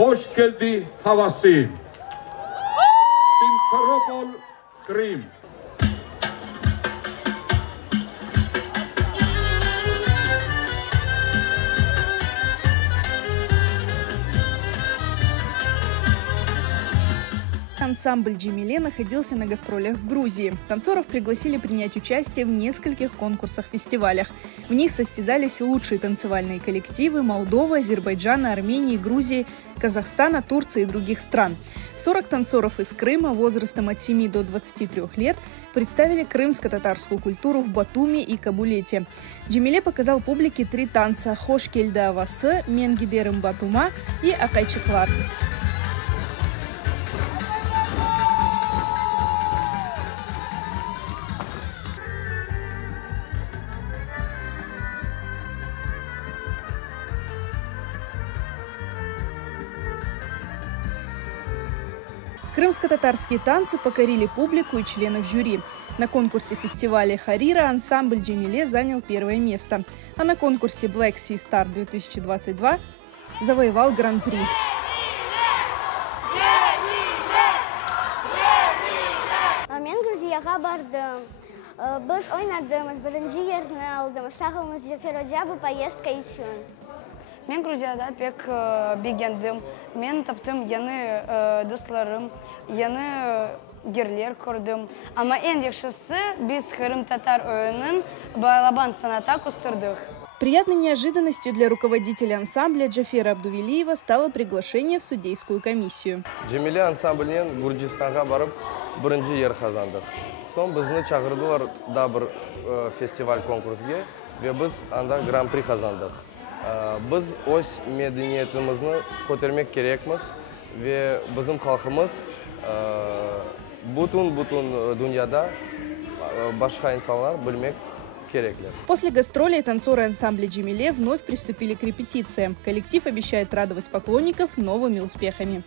Hoş geldi havası. Simferopol, Krim. Ансамбль «Джемиле» находился на гастролях в Грузии. Танцоров пригласили принять участие в нескольких конкурсах-фестивалях. В них состязались лучшие танцевальные коллективы Молдовы, Азербайджана, Армении, Грузии, Казахстана, Турции и других стран. 40 танцоров из Крыма возрастом от 7 до 23 лет представили крымско-татарскую культуру в Батуми и Кабулете. «Джемиле» показал публике 3 танца – «Хош келди авасы», «Мен гидерим Батума» и «Акайчыклар». Крымско-татарские танцы покорили публику и членов жюри. На конкурсе фестиваля «Харира» ансамбль «Джемиле» занял первое место, а на конкурсе Black Sea Star 2022 завоевал гран-при. Мен Грузияға бардым. Біз ойнадымыз, бірінші жерін алдымыз. Сағымыз Джаферодия бұл поездка үшін. Мен Грузияда пек бегендім. Мен таптым яны достларым, яны герлер көрдім. Ама ең екшісі біз Крым-татар ойынын балабан саната кустырдық. Приятной неожиданностью для руководителя ансамбля Джафера Абдувелиева стало приглашение в судейскую комиссию. «Джемиле» ансамблінен Гурджистанға барып, бірінші ер қазандық. Сон бізді чағырдылар да бір фестиваль конкурсге, ве біз анда гран-при қазандық. Біз өз мәдениетімізді көтермек керекміз, ве біздің халқымыз бүтін дүнияда башқа инсанлар білмек кереклер. После гастролей танцоры ансамбля «Джемиле» вновь приступили к репетициям. Коллектив обещает радовать поклонников новыми успехами.